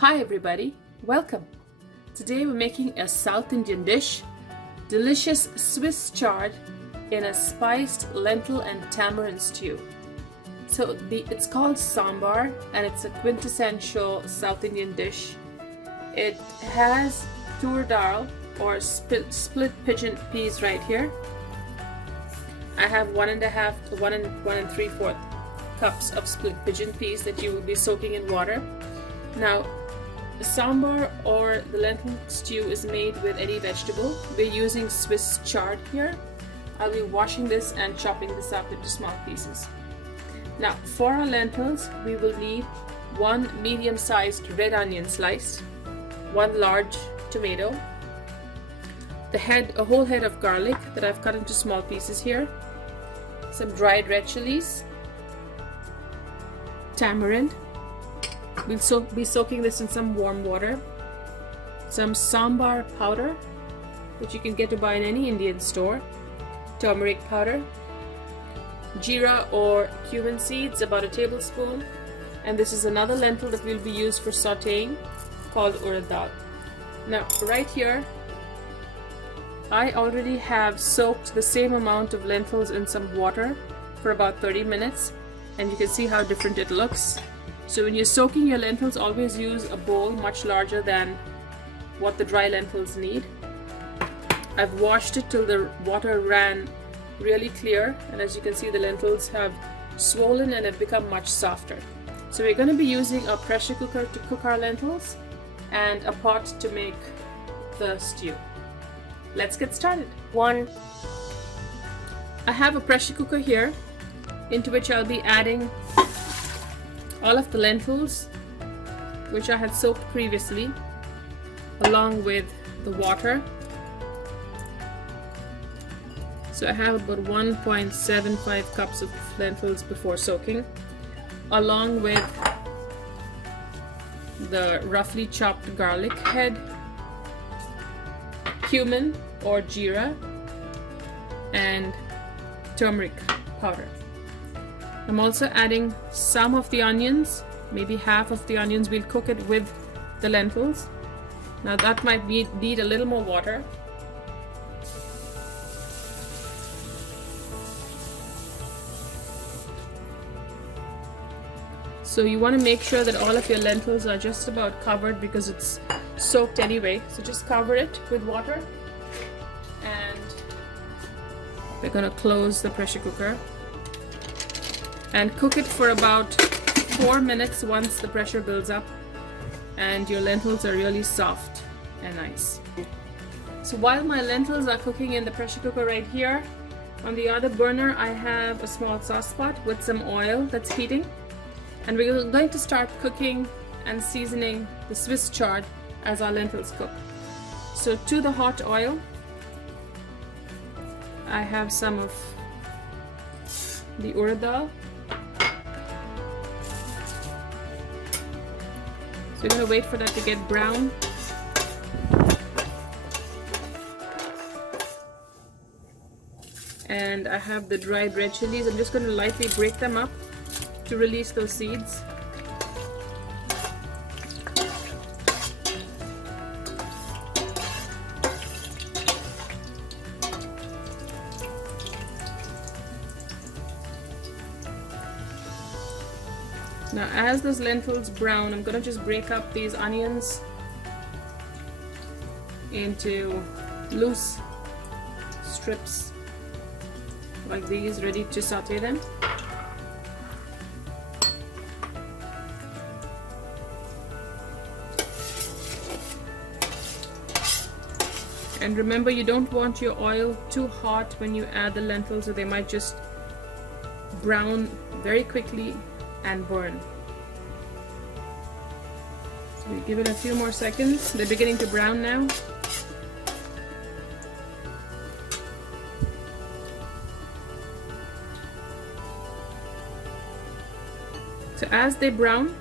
Hi everybody, welcome. Today we're making a South Indian dish, delicious Swiss chard in a spiced lentil and tamarind stew. So it's called sambar and it's a quintessential South Indian dish. It has tur dal or split pigeon peas right here. I have 1.5 cups of split pigeon peas that you will be soaking in water. Now, the sambar or the lentil stew is made with any vegetable. We're using Swiss chard here. I'll be washing this and chopping this up into small pieces. Now, for our lentils, we will need 1 medium-sized red onion sliced, 1 large tomato, a whole head of garlic that I've cut into small pieces here, some dried red chilies, tamarind. We'll be soaking this in some warm water, some sambar powder that you can get to buy in any Indian store, turmeric powder, jeera or cumin seeds, about a tablespoon, and this is another lentil that will be used for sauteing called urad dal. Now right here I already have soaked the same amount of lentils in some water for about 30 minutes, and you can see how different it looks. So when you're soaking your lentils, always use a bowl much larger than what the dry lentils need. I've washed it till the water ran really clear, and as you can see the lentils have swollen and have become much softer. So we're going to be using a pressure cooker to cook our lentils and a pot to make the stew. Let's get started. I have a pressure cooker here into which I'll be adding all of the lentils which I had soaked previously, along with the water. So I have about 1.75 cups of lentils before soaking, along with the roughly chopped garlic head, cumin or jeera, and turmeric powder. I'm also adding some of the onions, maybe half of the onions. We'll cook it with the lentils. Now that might need a little more water. So you want to make sure that all of your lentils are just about covered because it's soaked anyway. So just cover it with water, and we're going to close the pressure cooker and cook it for about 4 minutes once the pressure builds up and your lentils are really soft and nice. So while my lentils are cooking in the pressure cooker right here, on the other burner I have a small sauce pot with some oil that's heating, and we're going to start cooking and seasoning the Swiss chard as our lentils cook. So to the hot oil I have some of the urad dal. So we're going to wait for that to get brown. And I have the dried red chilies. I'm just going to lightly break them up to release those seeds. Now as those lentils brown, I'm going to just break up these onions into loose strips like these, ready to saute them. And remember, you don't want your oil too hot when you add the lentils, or they might just brown very quickly and burn. So we give it a few more seconds. They're beginning to brown now. So as they brown,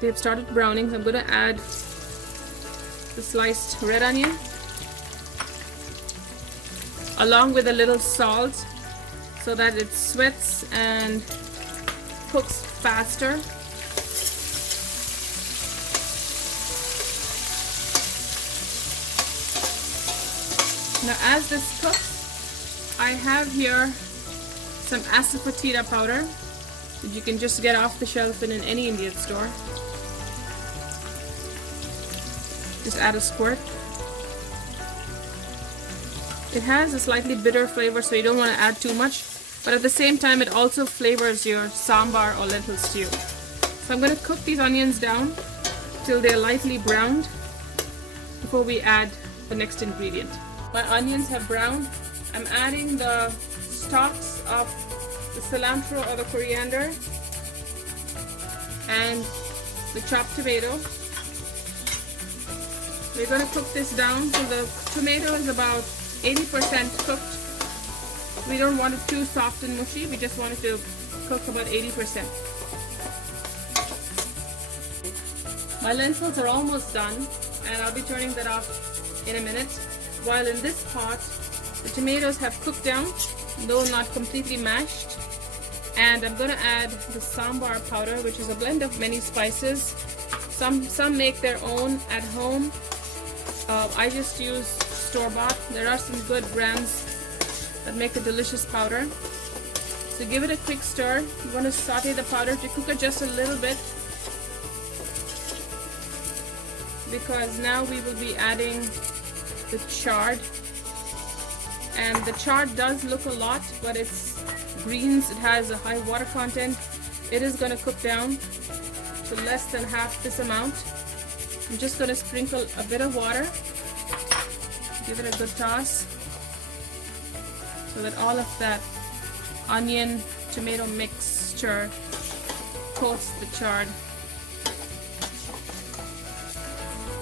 they've started browning, so I'm going to add the sliced red onion along with a little salt so that it sweats and cooks faster. Now as this cooks, I have here some asafoetida powder that you can just get off the shelf in any Indian store. Just add a squirt. It has a slightly bitter flavor, so you don't want to add too much, but at the same time it also flavors your sambar or lentil stew. So I'm going to cook these onions down till they're lightly browned before we add the next ingredient. My onions have browned. I'm adding the stalks of the cilantro or the coriander and the chopped tomato. We're going to cook this down till the tomato is about 80% cooked. We don't want it too soft and mushy, we just want it to cook about 80%. My lentils are almost done, and I'll be turning that off in a minute. While in this pot, the tomatoes have cooked down, though not completely mashed. And I'm going to add the sambar powder, which is a blend of many spices. Some make their own at home. I just use store-bought. There are some good brands that make a delicious powder. So give it a quick stir. You want to saute the powder to cook it just a little bit, because now we will be adding the chard. And the chard does look a lot, but it's greens, it has a high water content. It is going to cook down to less than half this amount. I'm just going to sprinkle a bit of water, give it a good toss, so that all of that onion tomato mixture coats the chard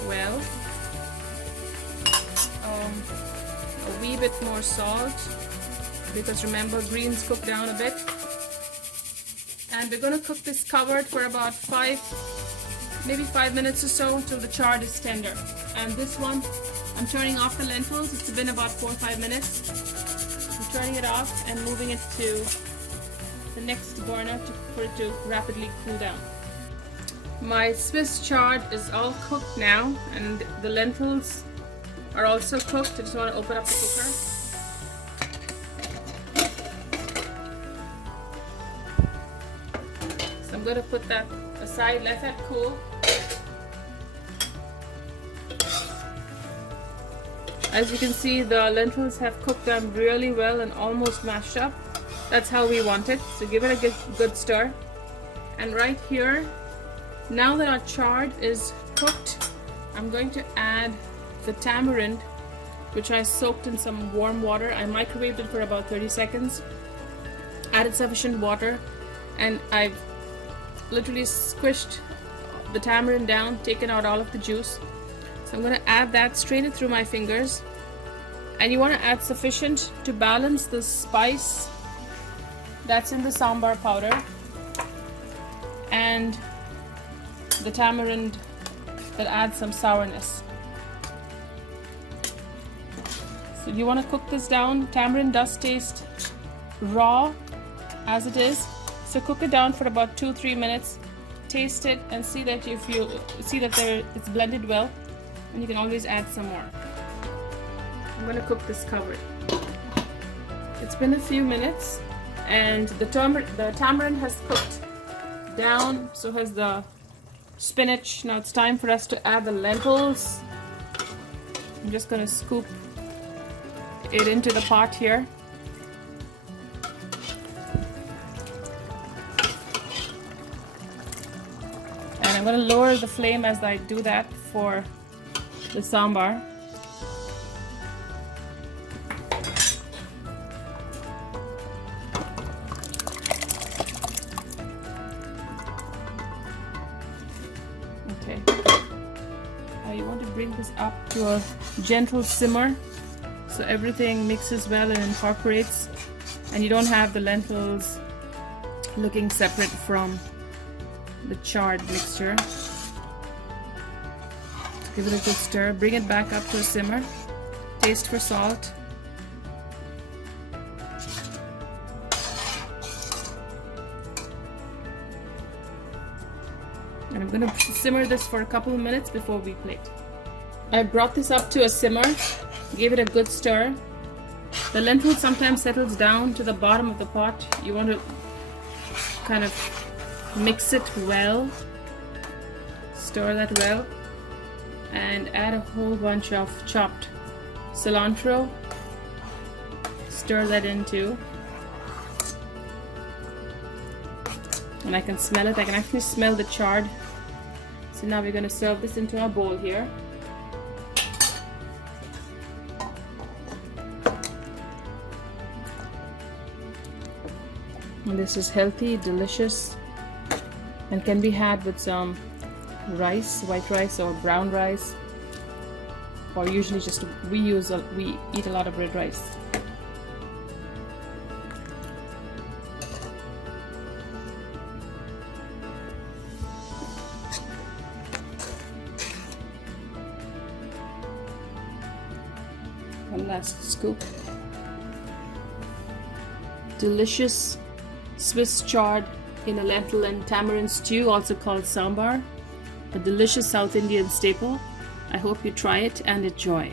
well. A wee bit more salt, because remember, greens cook down a bit. And we're going to cook this covered for about maybe 5 minutes or so, until the chard is tender. And this one, I'm turning off the lentils. It's been about 4 or 5 minutes. I'm turning it off and moving it to the next burner for it to rapidly cool down. My Swiss chard is all cooked now, and the lentils are also cooked. I just want to open up the cooker. So I'm going to put that aside, let that cool. As you can see, the lentils have cooked down really well and almost mashed up. That's how we want it. So give it a good stir. And right here, now that our chard is cooked, I'm going to add the tamarind, which I soaked in some warm water. I microwaved it for about 30 seconds, added sufficient water, and I've literally squished the tamarind down, taken out all of the juice. So I'm going to add that, strain it through my fingers, and you want to add sufficient to balance the spice that's in the sambar powder and the tamarind that adds some sourness. So you want to cook this down. Tamarind does taste raw as it is, so cook it down for about 2-3 minutes. Taste it and see that if you see that it's blended well, and you can always add some more. I'm going to cook this covered. It's been a few minutes, and the tamarind has cooked down, so has the spinach. Now it's time for us to add the lentils. I'm just going to scoop it into the pot here. And I'm going to lower the flame as I do that for the sambar. Okay. Now you want to bring this up to a gentle simmer, so everything mixes well and incorporates, and you don't have the lentils looking separate from the chard mixture. Give it a good stir, bring it back up to a simmer, taste for salt. And I'm going to simmer this for a couple of minutes before we plate. I brought this up to a simmer, gave it a good stir. The lentil sometimes settles down to the bottom of the pot. You want to kind of mix it well, stir that well, and add a whole bunch of chopped cilantro. Stir that in too. And I can smell it. I can actually smell the chard. So now we're going to serve this into our bowl here. And this is healthy, delicious, and can be had with some rice, white rice or brown rice, or usually just we eat a lot of red rice. One last scoop. Delicious Swiss chard in a lentil and tamarind stew, also called sambar, a delicious South Indian staple. I hope you try it and enjoy.